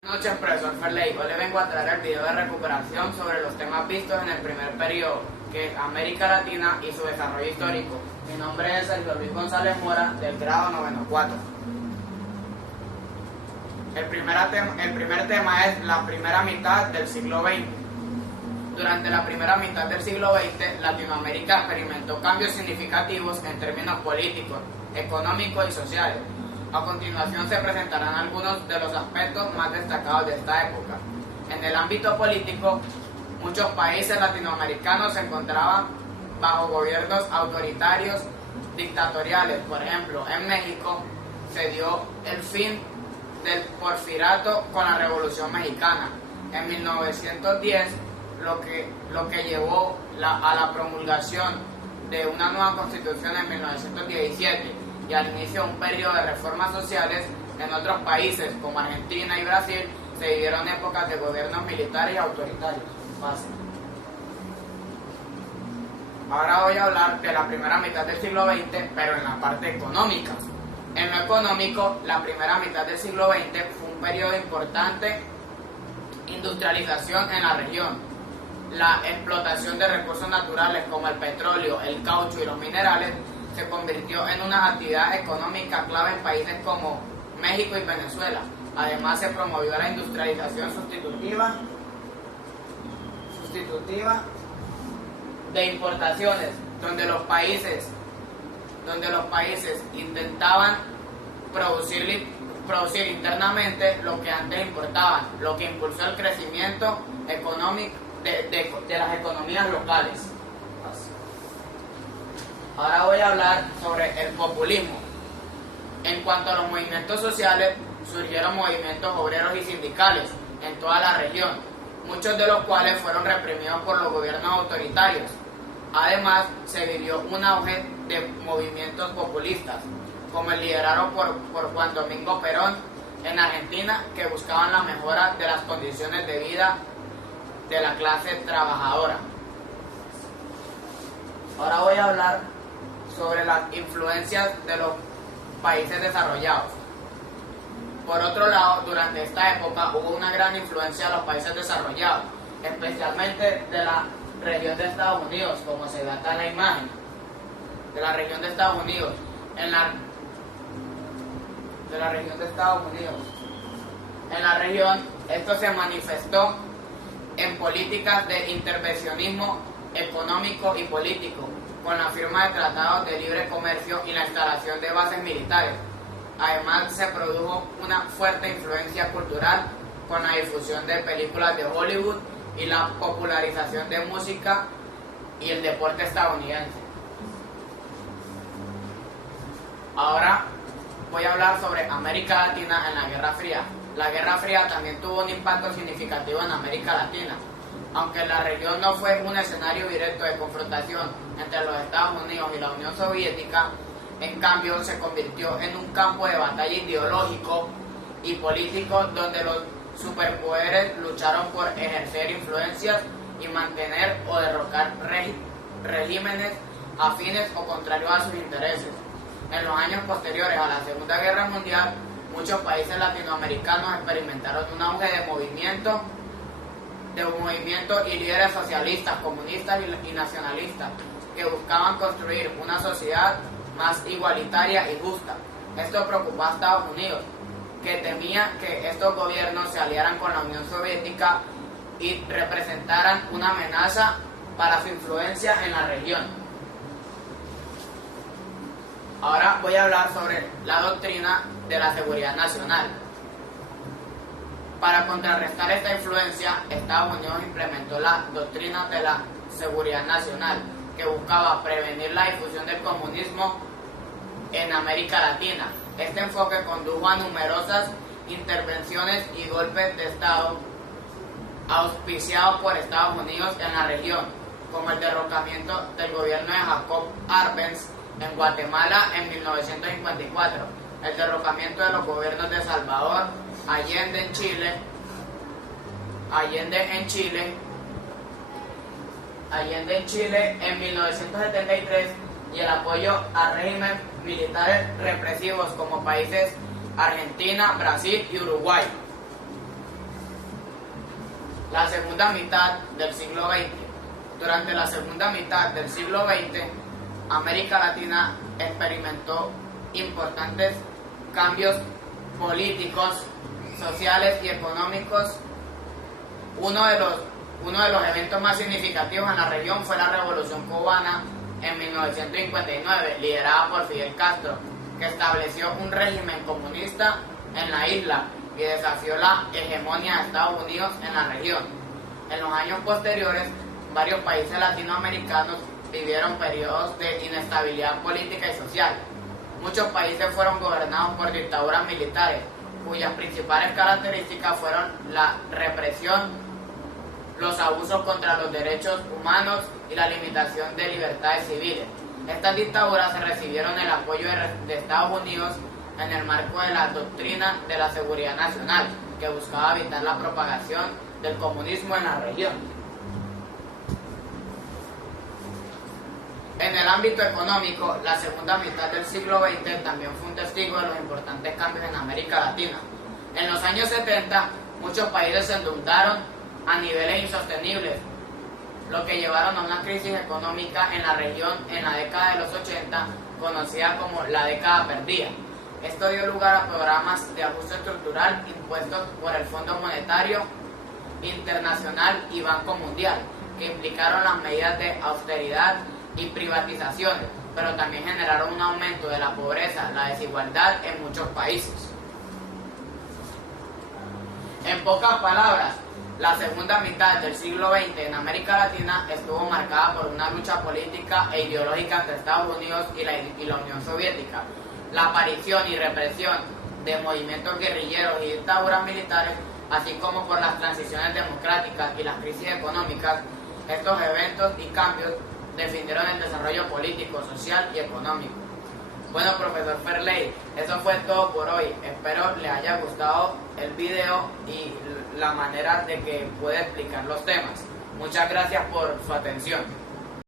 Buenas noches, profesor Ferley. Hoy le vengo a traer el video de recuperación sobre los temas vistos en el primer periodo, que es América Latina y su desarrollo histórico. Mi nombre es Sergio Luis González Mora, del grado 9-4. El primer tema es la primera mitad del siglo XX. Durante la primera mitad del siglo XX, Latinoamérica experimentó cambios significativos en términos políticos, económicos y sociales. A continuación se presentarán algunos de los aspectos más destacados de esta época. En el ámbito político, muchos países latinoamericanos se encontraban bajo gobiernos autoritarios, dictatoriales. Por ejemplo, en México se dio el fin del porfiriato con la Revolución Mexicana. En 1910, lo que llevó a la promulgación de una nueva constitución en 1917 y al inicio de un periodo de reformas sociales. En otros países como Argentina y Brasil se vivieron épocas de gobiernos militares y autoritarios. Ahora voy a hablar de la primera mitad del siglo XX, pero en la parte económica. En lo económico, la primera mitad del siglo XX fue un periodo de importante industrialización en la región. La explotación de recursos naturales como el petróleo, el caucho y los minerales se convirtió en una actividad económica clave en países como México y Venezuela. Además, se promovió la industrialización sustitutiva de importaciones, donde los países intentaban producir internamente lo que antes importaban, lo que impulsó el crecimiento económico de las economías locales. Ahora voy a hablar sobre el populismo. En cuanto a los movimientos sociales, surgieron movimientos obreros y sindicales en toda la región, muchos de los cuales fueron reprimidos por los gobiernos autoritarios. Además, se vivió un auge de movimientos populistas, como el liderado por Juan Domingo Perón en Argentina, que buscaban la mejora de las condiciones de vida de la clase trabajadora. Ahora voy a hablar sobre las influencias de los países desarrollados. Por otro lado, durante esta época hubo una gran influencia de los países desarrollados, especialmente de la región de Estados Unidos, como se ve acá en la imagen, de la región de Estados Unidos. En la región, esto se manifestó en políticas de intervencionismo económico y político, con la firma de tratados de libre comercio y la instalación de bases militares. Además, se produjo una fuerte influencia cultural con la difusión de películas de Hollywood y la popularización de música y el deporte estadounidense. Ahora voy a hablar sobre América Latina en la Guerra Fría. La Guerra Fría también tuvo un impacto significativo en América Latina. Aunque la región no fue un escenario directo de confrontación entre los Estados Unidos y la Unión Soviética, en cambio se convirtió en un campo de batalla ideológico y político donde los superpoderes lucharon por ejercer influencias y mantener o derrocar regímenes afines o contrarios a sus intereses. En los años posteriores a la Segunda Guerra Mundial, muchos países latinoamericanos experimentaron un auge de movimiento y líderes socialistas, comunistas y nacionalistas que buscaban construir una sociedad más igualitaria y justa. Esto preocupó a Estados Unidos, que temía que estos gobiernos se aliaran con la Unión Soviética y representaran una amenaza para su influencia en la región. Ahora voy a hablar sobre la doctrina de la seguridad nacional. Para contrarrestar esta influencia, Estados Unidos implementó la doctrina de la seguridad nacional, que buscaba prevenir la difusión del comunismo en América Latina. Este enfoque condujo a numerosas intervenciones y golpes de Estado auspiciados por Estados Unidos en la región, como el derrocamiento del gobierno de Jacob Arbenz en Guatemala en 1954, el derrocamiento de los gobiernos de Salvador Allende en Chile en 1973 y el apoyo a regímenes militares represivos como países Argentina, Brasil y Uruguay. La segunda mitad del siglo XX. Durante la segunda mitad del siglo XX, América Latina experimentó importantes cambios políticos, sociales y económicos. Uno de los eventos más significativos en la región fue la Revolución Cubana en 1959, liderada por Fidel Castro, que estableció un régimen comunista en la isla y desafió la hegemonía de Estados Unidos en la región. En los años posteriores, varios países latinoamericanos vivieron periodos de inestabilidad política y social. Muchos países fueron gobernados por dictaduras militares, cuyas principales características fueron la represión, los abusos contra los derechos humanos y la limitación de libertades civiles. Estas dictaduras recibieron el apoyo de Estados Unidos en el marco de la doctrina de la seguridad nacional, que buscaba evitar la propagación del comunismo en la región. En el ámbito económico, la segunda mitad del siglo XX también fue un testigo de los importantes cambios en América Latina. En los años 70, muchos países se endeudaron a niveles insostenibles, lo que llevaron a una crisis económica en la región en la década de los 80, conocida como la década perdida. Esto dio lugar a programas de ajuste estructural impuestos por el Fondo Monetario Internacional y Banco Mundial, que implicaron las medidas de austeridad y privatizaciones, pero también generaron un aumento de la pobreza, la desigualdad en muchos países. En pocas palabras, la segunda mitad del siglo XX en América Latina estuvo marcada por una lucha política e ideológica entre Estados Unidos y la Unión Soviética. La aparición y represión de movimientos guerrilleros y dictaduras militares, así como por las transiciones democráticas y las crisis económicas. Estos eventos y cambios definieron el desarrollo político, social y económico. Bueno, profesor Ferley, eso fue todo por hoy. Espero le haya gustado el video y la manera de que puede explicar los temas. Muchas gracias por su atención.